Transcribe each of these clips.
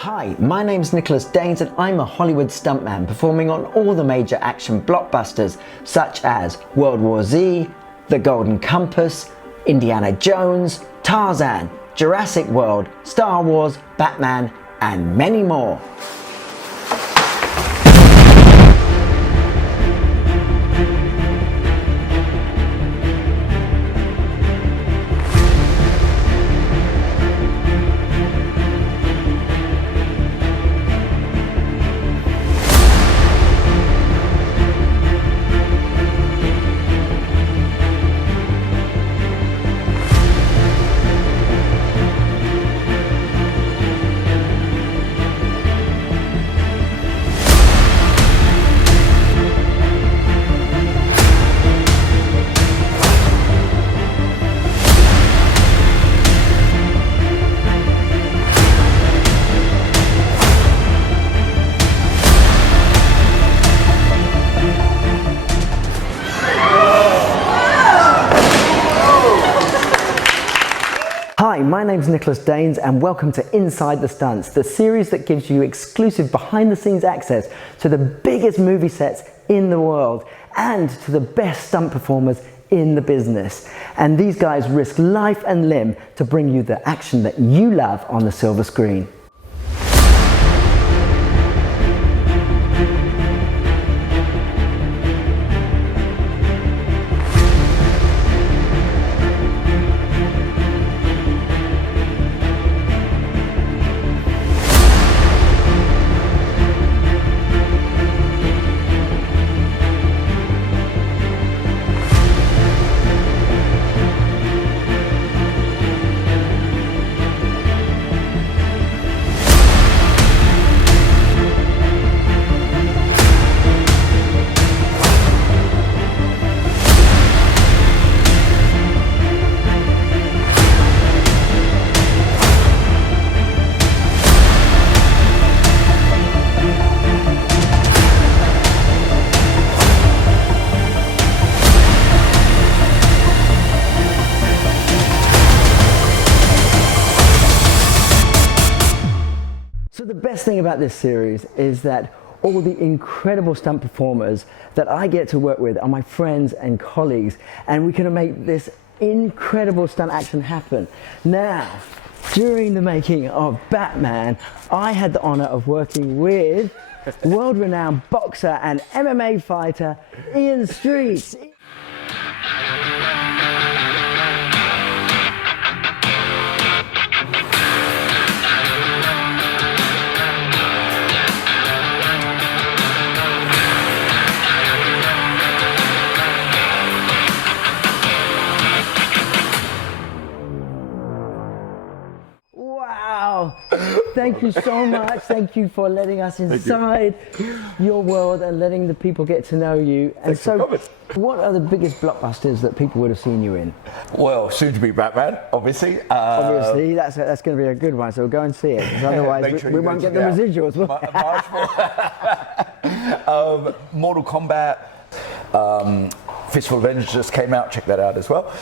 Hi, my name's Nicholas Daines and I'm a Hollywood stuntman performing on all the major action blockbusters such as World War Z, The Golden Compass, Indiana Jones, Tarzan, Jurassic World, Star Wars, Batman, and many more. Hi, my name's Nicholas Daines and welcome to Inside the Stunts, the series that gives you exclusive behind-the-scenes access to the biggest movie sets in the world and to the best stunt performers in the business. And these guys risk life and limb to bring you the action that you love on the silver screen. So the best thing about this series is that all the incredible stunt performers that I get to work with are my friends and colleagues, and we can make this incredible stunt action happen. Now, during the making of Batman, I had the honor of working with world-renowned boxer and MMA fighter Ian Streetz. Wow, thank you so much. Thank you for letting us inside your world and letting the people get to know you. And so, what are the biggest blockbusters that people would have seen you in? Well, soon to be Batman, obviously. Obviously, that's going to be a good one, so go and see it, because otherwise we won't get the residuals. Mortal Kombat, Fistful of Vengeance just came out, check that out as well.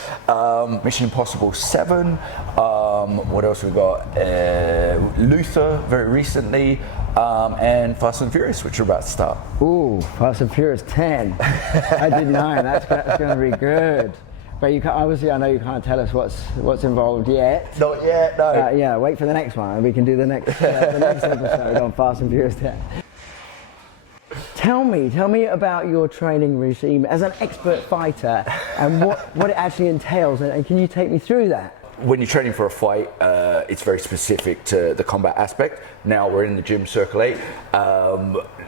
Mission Impossible 7, what else we got? Luther, very recently, and Fast and Furious, which are about to start. Ooh, Fast and Furious 10. I did 9, that's going to be good. But you can't, obviously, I know you can't tell us what's involved yet. Not yet, no. Yeah, wait for the next one, and we can do the next episode on Fast and Furious 10. Tell me about your training regime as an expert fighter and what it actually entails, and can you take me through that? When you're training for a fight, it's very specific to the combat aspect. Now we're in the gym, Circle 8.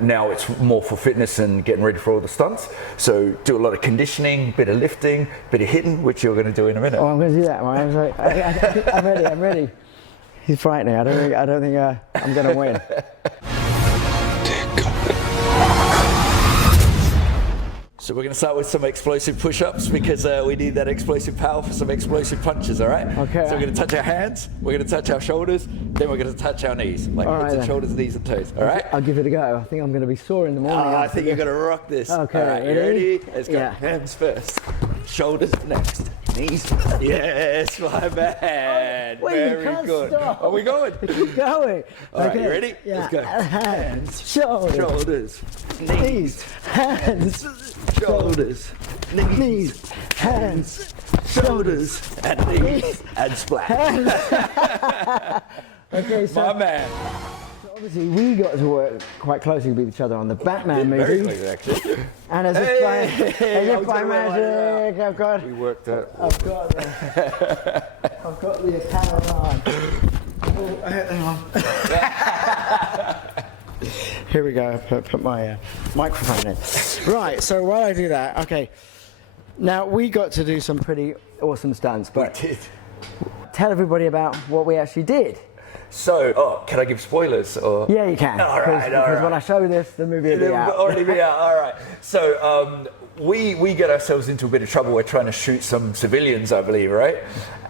Now it's more for fitness and getting ready for all the stunts. So do a lot of conditioning, bit of lifting, bit of hitting, which you're going to do in a minute. Oh, I'm going to do that. I'm ready. He's frightening. I don't think I'm going to win. So we're going to start with some explosive push-ups because we need that explosive power for some explosive punches, all right? Okay. So we're going to touch our hands, we're going to touch our shoulders, then we're going to touch our knees. Like heads and shoulders, knees and toes, all right? I'll give it a go. I think I'm going to be sore in the morning. I think you're going to rock this. Okay, all right, you ready? Let's go. Yeah. Hands first, shoulders next. Knees. Yes, my man. Wait, you Very can't good. stop. Are we going? Keep going. All right, you ready? Yeah. Let's go. Hands, shoulders, Shoulders. knees, hands, Shoulders. knees, hands, Shoulders. And knees. And splash. Okay, so My man. obviously we got to work quite closely with each other on the Batman Very movie. close, actually. And as Hey, if by, hey, as I if was by gonna let magic, I've got the camera on. Oh, hang on. Here we go. Put my microphone in. Right. So while I do that, okay. Now we got to do some pretty awesome stunts, but We did. tell everybody about what we actually did. So, can I give spoilers? Or? Yeah, you can. All right, Because when I show this, the movie will be out. Already be out. All right. So we get ourselves into a bit of trouble. We're trying to shoot some civilians, I believe, right?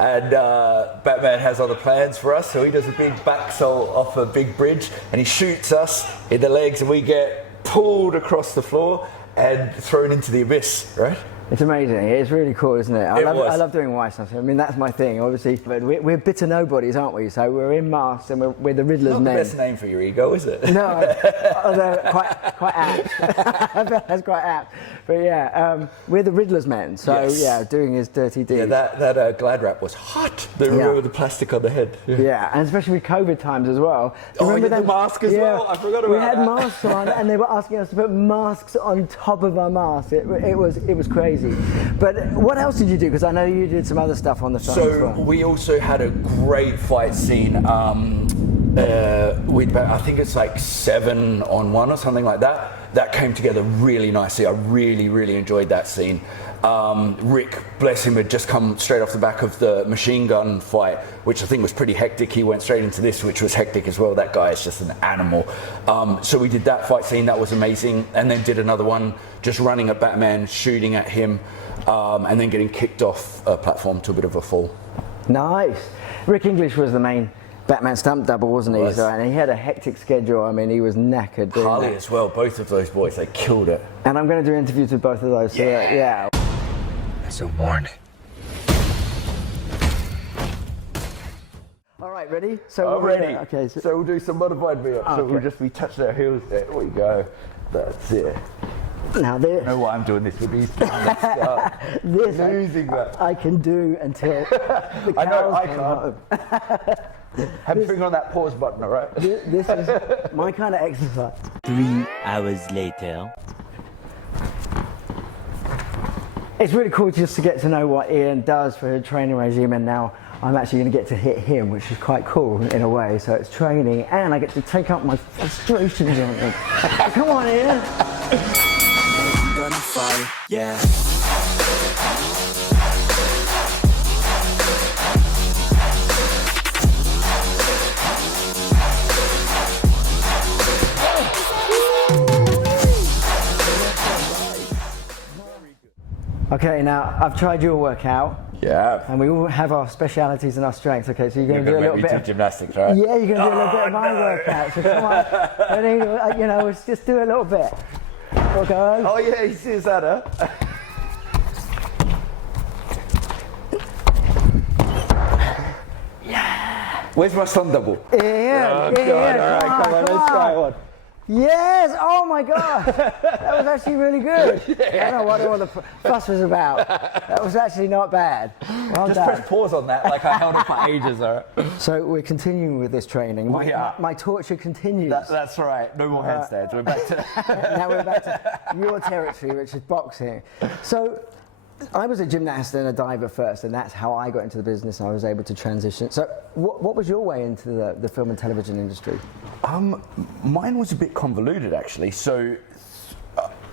And Batman has other plans for us, so he does a big backsoul off a big bridge, and he shoots us in the legs, and we get pulled across the floor and thrown into the abyss, right? It's amazing. It's really cool, isn't it? I was. love doing wife stuff. I mean, that's my thing, obviously. But we're bitter nobodies, aren't we? So we're in masks and we're the Riddler's Not men. the best name for your ego, is it? No, although quite apt. That's quite apt. But yeah, we're the Riddler's men. So Yes. yeah, doing his dirty deeds. Yeah, that Glad wrap was hot. Remember the plastic on the head. Yeah, and especially with COVID times as well. Oh, Remember yeah, the mask as well? I forgot about We had that. masks on, and they were asking us to put masks on top of our masks. It was crazy. But what else did you do? Because I know you did some other stuff on the film as So well. we also had a great fight scene with, I think it's like 7-on-1 or something like that. That came together really nicely. I really, really enjoyed that scene. Rick, bless him, had just come straight off the back of the machine gun fight, which I think was pretty hectic. He went straight into this, which was hectic as well. That guy is just an animal. So we did that fight scene. That was amazing. And then did another one, just running at Batman, shooting at him, and then getting kicked off a platform to a bit of a fall. Nice. Rick English was the main Batman stunt double, wasn't he? Was. So, and he had a hectic schedule. I mean, he was knackered. doing Harley that. as well, both of those boys, they killed it. And I'm going to do interviews with both of those. So yeah. It's a warning. All right, ready? So I'm we're ready. gonna- Okay. So we'll do some modified V-up. So Okay. we'll just be touching our heels. There we go. That's it. Now this. I know why I'm doing this with these stuff. This Losing that. I can do until the I know, cows I come can't. home. Have your finger on that pause button, all right? This is my kind of exercise. 3 hours later. It's really cool just to get to know what Ian does for his training regime, and now I'm actually going to get to hit him, which is quite cool in a way. So it's training, and I get to take out my frustrations on him. Come on, Ian. Gonna fight, yeah. Okay, now I've tried your workout, Yeah. and we all have our specialities and our strengths. Okay, so you're going to do a little bit of gymnastics, right? Yeah, you're going to do a little bit of my workout. So come on, ready? You know, let's just do a little bit. Okay. Oh yeah, he sees that, huh? Where's my stunt double? Ian, Oh, Ian, God. All right, come on, let's try one. Yes! Oh my God! That was actually really good. I don't know what all the fuss was about. That was actually not bad. Well Just done. press pause on that, like I held it for ages, all right? So we're continuing with this training. We are. My torture continues. That's right. No more handstands. We're back to. Now we're back to your territory, which is boxing. So I was a gymnast and a diver first, and that's how I got into the business. I was able to transition. So what was your way into the film and television industry? Mine was a bit convoluted, actually. So,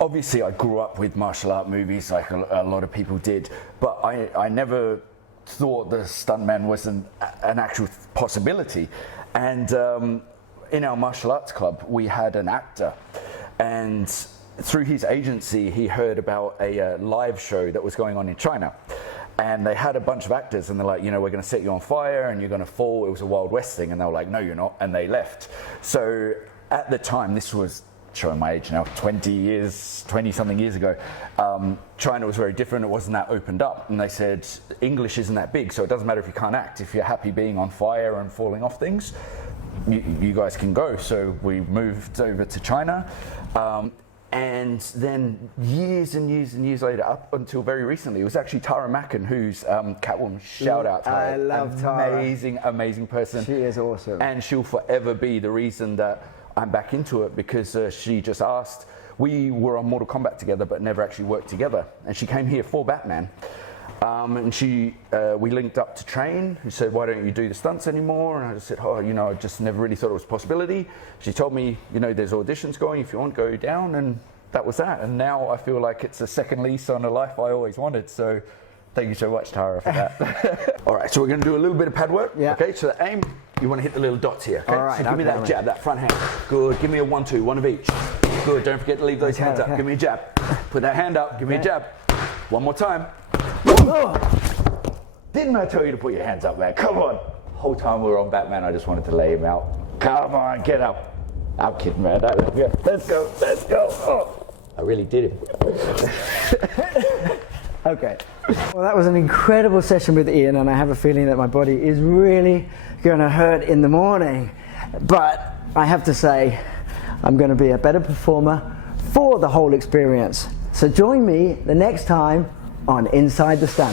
obviously, I grew up with martial art movies, like a lot of people did, but I never thought the stuntman was an actual possibility. And in our martial arts club, we had an actor, and through his agency, he heard about a live show that was going on in China. And they had a bunch of actors, and they're like, you know, we're going to set you on fire and you're going to fall. It was a Wild West thing. And they were like, no, you're not. And they left. So at the time, this was showing my age now, 20 something years ago, China was very different. It wasn't that opened up. And they said, English isn't that big, so it doesn't matter if you can't act. If you're happy being on fire and falling off things, you guys can go. So we moved over to China. And then years and years and years later, up until very recently, it was actually Tara Macken, who's Catwoman. Shout out Tara. I love Tara. Amazing person. She is awesome. And she'll forever be the reason that I'm back into it, because she just asked. We were on Mortal Kombat together, but never actually worked together. And she came here for Batman. And we linked up to train. She said, why don't you do the stunts anymore? And I just said, I just never really thought it was a possibility. She told me, there's auditions going, if you want, go down. And that was that. And now I feel like it's a second lease on a life I always wanted. So thank you so much, Tara, for that. All right, so we're going to do a little bit of pad work. Yeah. Okay, so the aim, you want to hit the little dots here. Okay? All right, so give me that jab, that front hand. Good. Give me a 1-2, one of each. Good. Don't forget to leave those hands up. Give me a jab. Put that hand up. Give me a jab. One more time. Didn't I tell you to put your hands up, man? Come on. Whole time we were on Batman, I just wanted to lay him out. Come on, get up. I'm kidding, man. Let's go. Let's go. Oh, I really did him. Okay. Well, that was an incredible session with Ian, and I have a feeling that my body is really going to hurt in the morning. But I have to say, I'm going to be a better performer for the whole experience. So join me the next time on Inside the Stunt.